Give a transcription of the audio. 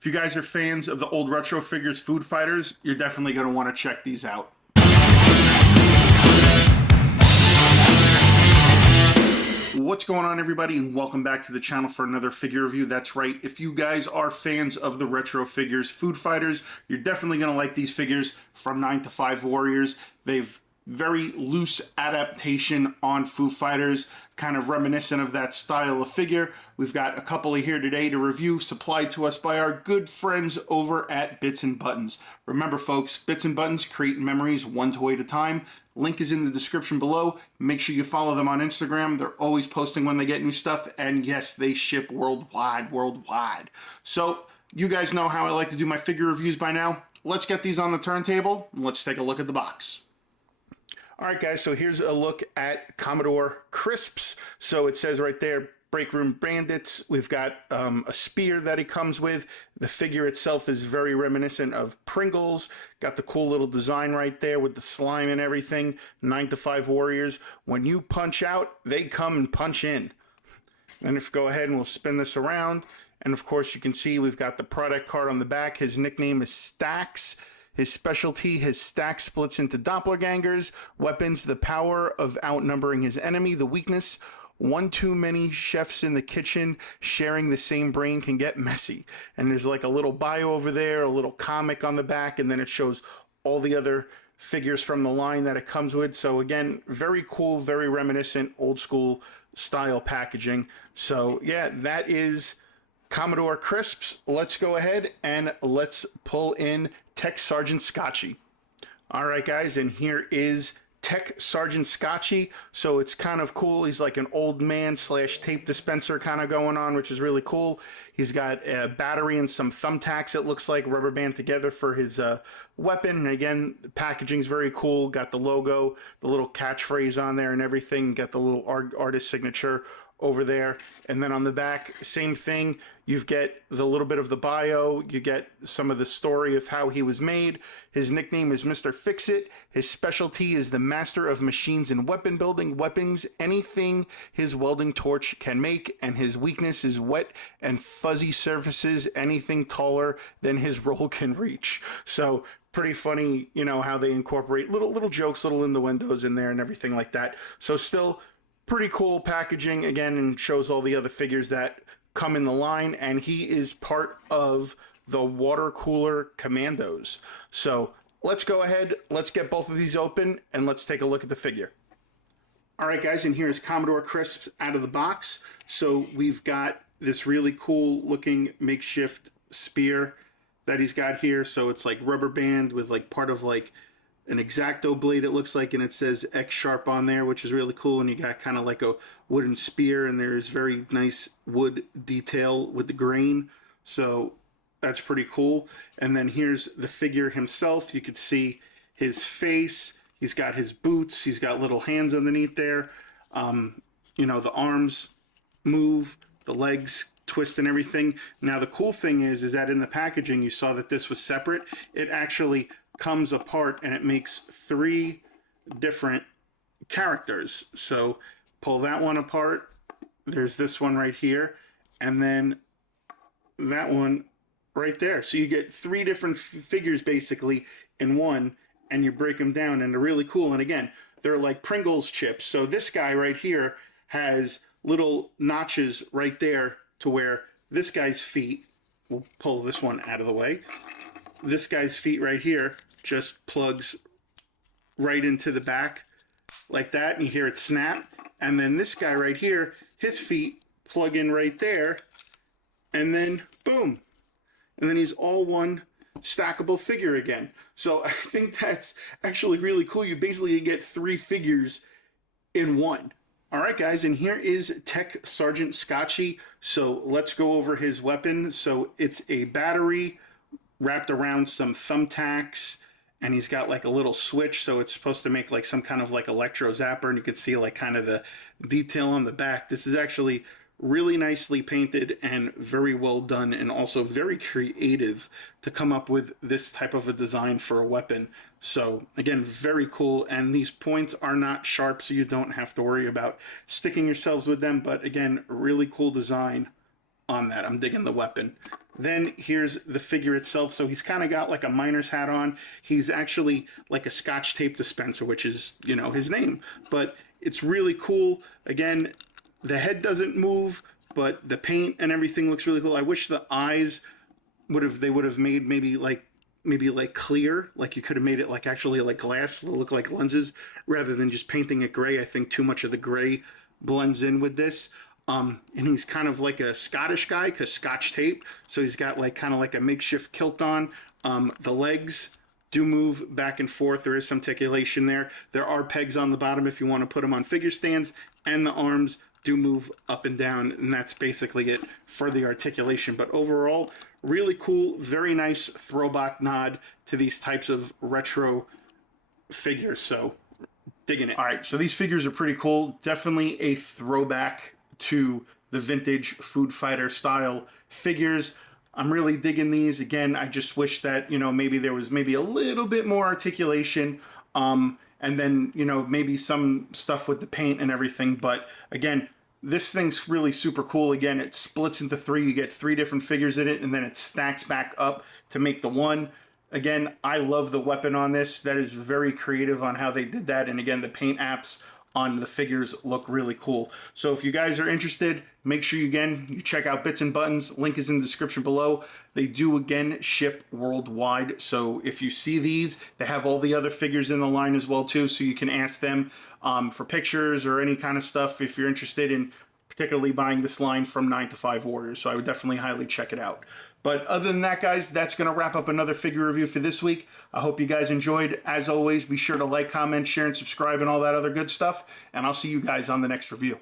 If you guys are fans of the old retro figures Food Fighters, you're definitely going to want to check these out. What's going on, everybody, and welcome back to the channel for another figure review. That's right, if you guys are fans of the retro figures Food Fighters, you're definitely going to like these figures from 9 to 5 Warriors. They've very loose adaptation on Foo Fighters, kind of reminiscent of that style of figure. We've got a couple of here today to review, supplied to us by our good friends over at Bitz and Buttons. Remember, folks, Bitz and Buttons, creating memories one toy at a time. Link is in the description below. Make sure you follow them on Instagram. They're always posting when they get new stuff, and yes, they ship worldwide. So you guys know how I like to do my figure reviews by now. Let's get these on the turntable, and let's take a look at the box. All right, guys, so here's a look at Commodore Crisps. So it says right there, Break Room Bandits. We've got a spear that he comes with. The figure itself is very reminiscent of Pringles. Got the cool little design right there with the slime and everything. 9 to 5 Warriors. When you punch out, they come and punch in. And if go ahead and we'll spin this around. And of course, you can see we've got the product card on the back. His nickname is Stacks. His specialty, his stack splits into doppelgangers. Weapons, the power of outnumbering his enemy. The weakness, one too many chefs in the kitchen sharing the same brain can get messy. And there's like a little bio over there, a little comic on the back, and then it shows all the other figures from the line that it comes with. So again, very cool, very reminiscent, old school style packaging. So yeah, that is Commodore Crisps. Let's go ahead and let's pull in Tech Sergeant Scotchy. All right, guys, and here is Tech Sergeant Scotchy. So it's kind of cool. He's like an old man slash tape dispenser kind of going on, which is really cool. He's got a battery and some thumbtacks, it looks like, rubber band together for his weapon. And again, the packaging's very cool. Got the logo, the little catchphrase on there and everything. Got the little artist signature over there. And then on the back, same thing. You get the little bit of the bio. You get some of the story of how he was made. His nickname is Mr. Fix-It. His specialty is the master of machines and weapon building. Weapons, anything his welding torch can make. And his weakness is wet and fuzzy surfaces, anything taller than his roll can reach. So pretty funny, you know, how they incorporate little jokes, little innuendos in there and everything like that. So still pretty cool packaging, again, and shows all the other figures that come in the line, and he is part of the water cooler commandos. So let's go ahead, let's get both of these open, and let's take a look at the figure. All right, guys, and here's Commodore Crisps out of the box. So we've got this really cool looking makeshift spear that he's got here. So it's like rubber band with like part of like an X-Acto blade, it looks like, and it says X sharp on there, which is really cool. And you got kind of like a wooden spear, and there's very nice wood detail with the grain. So that's pretty cool. And then here's the figure himself. You could see his face. He's got his boots. He's got little hands underneath there. You know, the arms move, the legs twist and everything. Now the cool thing is that in the packaging, you saw that this was separate. It actually comes apart and it makes 3 different characters. So pull that one apart. There's this one right here, and then that one right there. So you get 3 different figures basically in one, and you break them down, and they're really cool. And again, they're like Pringles chips. So this guy right here has little notches right there to where this guy's feet, we'll pull this one out of the way, this guy's feet right here just plugs right into the back like that, and you hear it snap. And then this guy right here, his feet plug in right there, and then boom, and then he's all one stackable figure again. So I think that's actually really cool. You basically get 3 figures in one. All right, guys, and here is Tech Sergeant Scotchy. So let's go over his weapon. So it's a battery wrapped around some thumbtacks, and he's got like a little switch, so it's supposed to make like some kind of like electro zapper, and you can see like kind of the detail on the back. This is actually really nicely painted and very well done, and also very creative to come up with this type of a design for a weapon. So again, very cool, and these points are not sharp, so you don't have to worry about sticking yourselves with them. But again, really cool design on that. I'm digging the weapon. Then here's the figure itself. So he's kind of got like a miner's hat on. He's actually like a Scotch tape dispenser, which is, you know, his name. But it's really cool. Again, the head doesn't move, but the paint and everything looks really cool. I wish the eyes would have made maybe like clear, like you could have made it like actually like glass, look like lenses, rather than just painting it gray. I think too much of the gray blends in with this. And he's kind of like a Scottish guy because Scotch tape. So he's got like kind of like a makeshift kilt on. The legs do move back and forth. There is some articulation there. There are pegs on the bottom if you want to put them on figure stands, and the arms do move up and down, and that's basically it for the articulation. But overall, really cool, very nice throwback nod to these types of retro figures. So digging it. All right, so these figures are pretty cool. Definitely a throwback to the vintage Food Fighter style figures. I'm really digging these. Again, I just wish that, you know, maybe there was maybe a little bit more articulation, and then, you know, maybe some stuff with the paint and everything. But again, this thing's really super cool. Again, it splits into three. You get 3 different figures in it, and then it stacks back up to make the one. Again, I love the weapon on this. That is very creative on how they did that. And again, the paint apps on the figures look really cool. So if you guys are interested, make sure you check out Bitz and Buttons. Link is in the description below. They do again ship worldwide. So if you see these, they have all the other figures in the line as well too. So you can ask them for pictures or any kind of stuff if you're interested in particularly buying this line from 9 to 5 Warriors. So I would definitely highly check it out. But other than that, guys, that's going to wrap up another figure review for this week. I hope you guys enjoyed. As always, be sure to like, comment, share, and subscribe and all that other good stuff. And I'll see you guys on the next review.